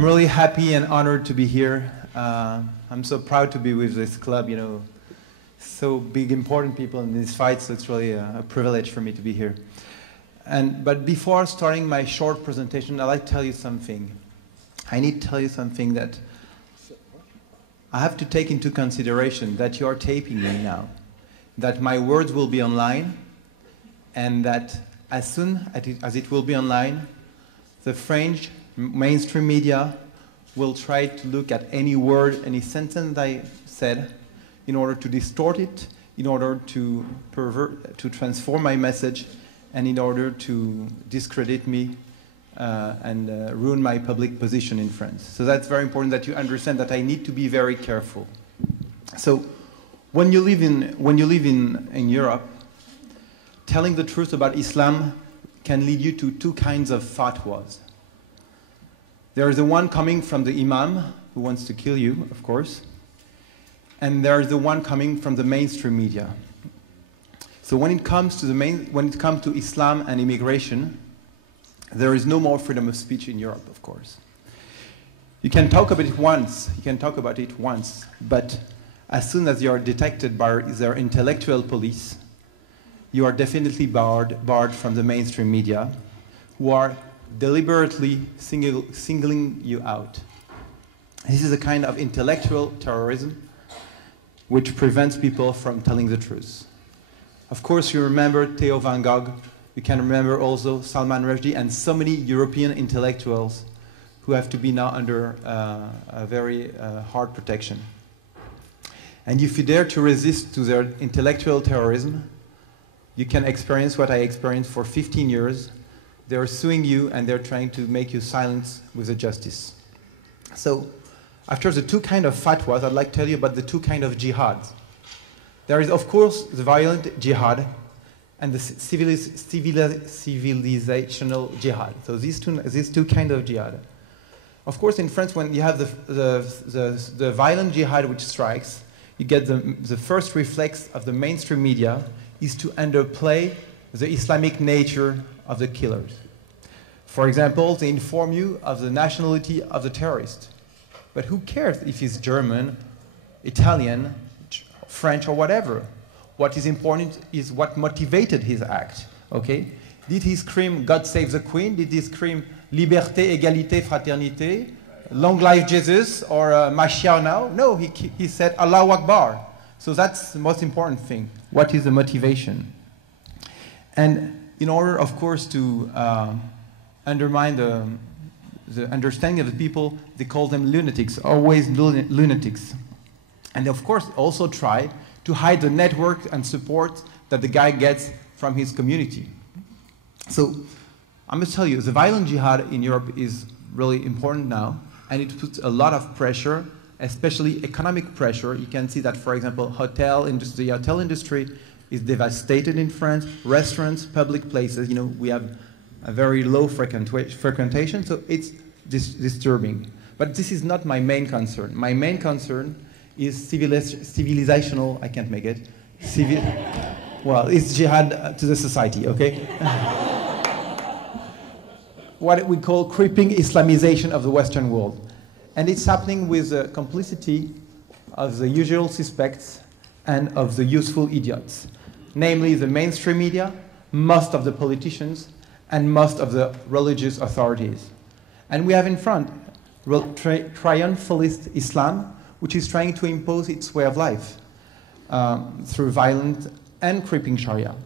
I'm really happy and honored to be here. I'm so proud to be with this club, you know, so big, important people in this fight, so it's really a privilege for me to be here. But before starting my short presentation, I'd like to tell you something. I need to tell you something that I have to take into consideration that you are taping me now, that my words will be online, and that as soon as it will be online, the French mainstream media will try to look at any word, any sentence I said, in order to distort it, in order to transform my message, and in order to discredit me and ruin my public position in France. So that's very important that you understand that I need to be very careful. So when you live in Europe, telling the truth about Islam can lead you to two kinds of fatwas. There is the one coming from the imam who wants to kill you, of course, and there is the one coming from the mainstream media. So when it comes to Islam and immigration, there is no more freedom of speech in Europe, of course. You can talk about it once, but as soon as you are detected by their intellectual police, you are definitely barred from the mainstream media, who are deliberately singling you out. This is a kind of intellectual terrorism which prevents people from telling the truth. Of course, you remember Theo van Gogh. You can remember also Salman Rushdie and so many European intellectuals who have to be now under a very hard protection. And if you dare to resist to their intellectual terrorism, you can experience what I experienced for 15 years. They're suing you and they're trying to make you silent with the justice. So, after the two kind of fatwas, I'd like to tell you about the two kind of jihads. There is, of course, the violent jihad and the civilizational jihad. So these two kind of jihad. Of course, in France, when you have the violent jihad which strikes, you get the first reflex of the mainstream media is to underplay the Islamic nature of the killers. For example, they inform you of the nationality of the terrorist. But who cares if he's German, Italian, French, or whatever? What is important is what motivated his act, okay? Did he scream, God save the Queen? Did he scream, Liberté, Égalité, Fraternité? Long life Jesus, or Mashiach now? No, he said, Allahu Akbar. So that's the most important thing. What is the motivation? And in order, of course, to undermine the understanding of the people, they call them lunatics, always lunatics. And they, of course, also try to hide the network and support that the guy gets from his community. So I must tell you, the violent jihad in Europe is really important now, and it puts a lot of pressure, especially economic pressure. You can see that, for example, the hotel industry is devastated in France. Restaurants, public places, you know, we have a very low frequentation, so it's disturbing. But this is not my main concern. My main concern is civilizational, I can't make it. Well, it's jihad to the society, okay? What we call creeping Islamization of the Western world. And it's happening with the complicity of the usual suspects and of the useful idiots. Namely, the mainstream media, most of the politicians, and most of the religious authorities. And we have in front triumphalist Islam, which is trying to impose its way of life through violent and creeping Sharia.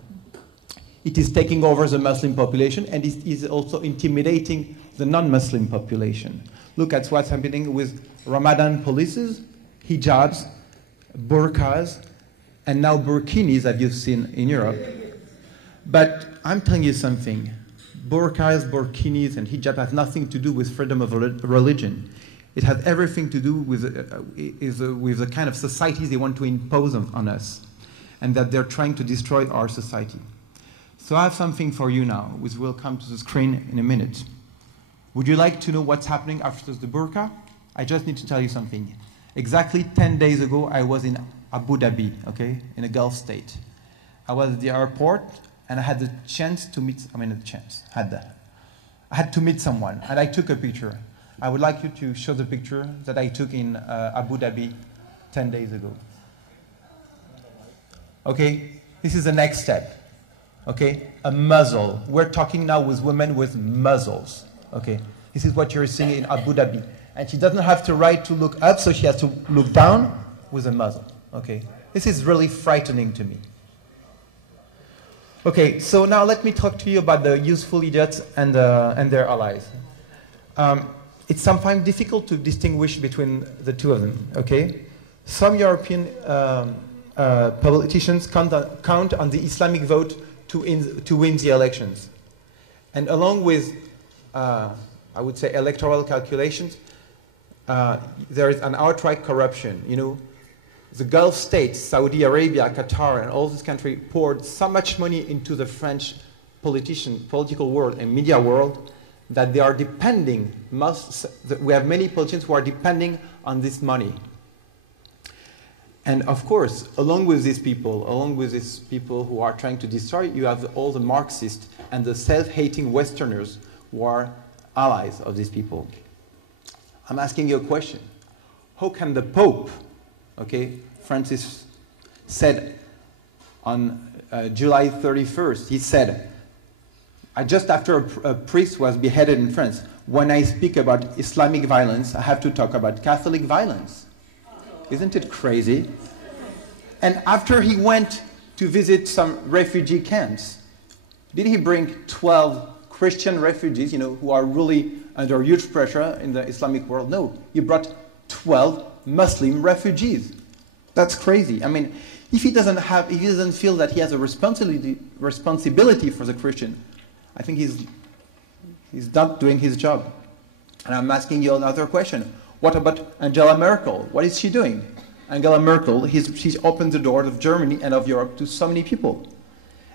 It is taking over the Muslim population, and it is also intimidating the non-Muslim population. Look at what's happening with Ramadan policies, hijabs, burqas, and now burkinis that you've seen in Europe. But I'm telling you something. Burqas, burkinis, and hijab have nothing to do with freedom of religion. It has everything to do with the kind of societies they want to impose on us, and that they're trying to destroy our society. So I have something for you now, which will come to the screen in a minute. Would you like to know what's happening after the burqa? I just need to tell you something. Exactly 10 days ago, I was in Abu Dhabi, okay, in a Gulf state. I was at the airport, and I had the chance to meet, I had to meet someone, and I took a picture. I would like you to show the picture that I took in Abu Dhabi 10 days ago. Okay, this is the next step. Okay, a muzzle. We're talking now with women with muzzles. Okay, this is what you're seeing in Abu Dhabi. And she doesn't have to right to look up, so she has to look down with a muzzle. Okay, this is really frightening to me. Okay, so now let me talk to you about the useful idiots and their allies. It's sometimes difficult to distinguish between the two of them, okay? Some European politicians count on the Islamic vote to win the elections. And along with, I would say, electoral calculations, there is an outright corruption. You know, the Gulf states, Saudi Arabia, Qatar, and all these countries poured so much money into the French political world and media world that they are depending, we have many politicians who are depending on this money. And of course, along with these people who are trying to destroy, you have all the Marxists and the self-hating Westerners who are allies of these people. I'm asking you a question. How can the Pope, okay, Francis said on July 31st, he said, just after a priest was beheaded in France, when I speak about Islamic violence, I have to talk about Catholic violence. Isn't it crazy? And after he went to visit some refugee camps, did he bring 12 Christian refugees, you know, who are really under huge pressure in the Islamic world? No, he brought 12 Muslim refugees. That's crazy. I mean, if he doesn't feel that he has a responsibility for the Christian, I think he's not doing his job. And I'm asking you another question. What about Angela Merkel? What is she doing? Angela Merkel, she's opened the door of Germany and of Europe to so many people.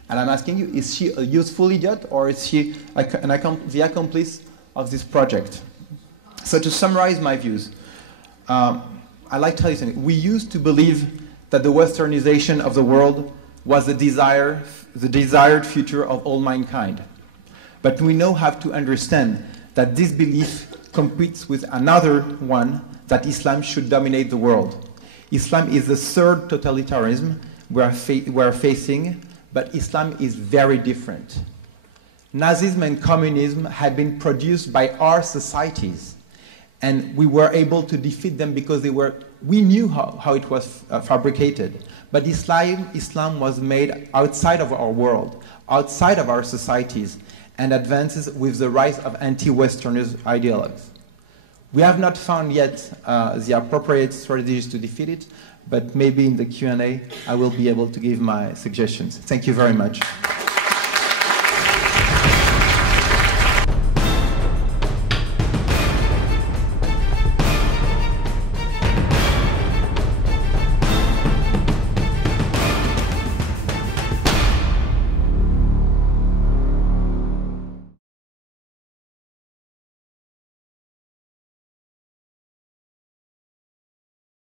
And I'm asking you, is she a useful idiot, or is she the accomplice of this project? So to summarize my views, I'd like to tell you something. We used to believe that the westernization of the world was the desired future of all mankind. But we now have to understand that this belief competes with another one, that Islam should dominate the world. Islam is the third totalitarianism we are facing, but Islam is very different. Nazism and communism had been produced by our societies, and we were able to defeat them because we knew how it was fabricated. But Islam was made outside of our world, outside of our societies, and advances with the rise of anti-Westernist ideologues. We have not found yet the appropriate strategies to defeat it, but maybe in the Q&A I will be able to give my suggestions. Thank you very much.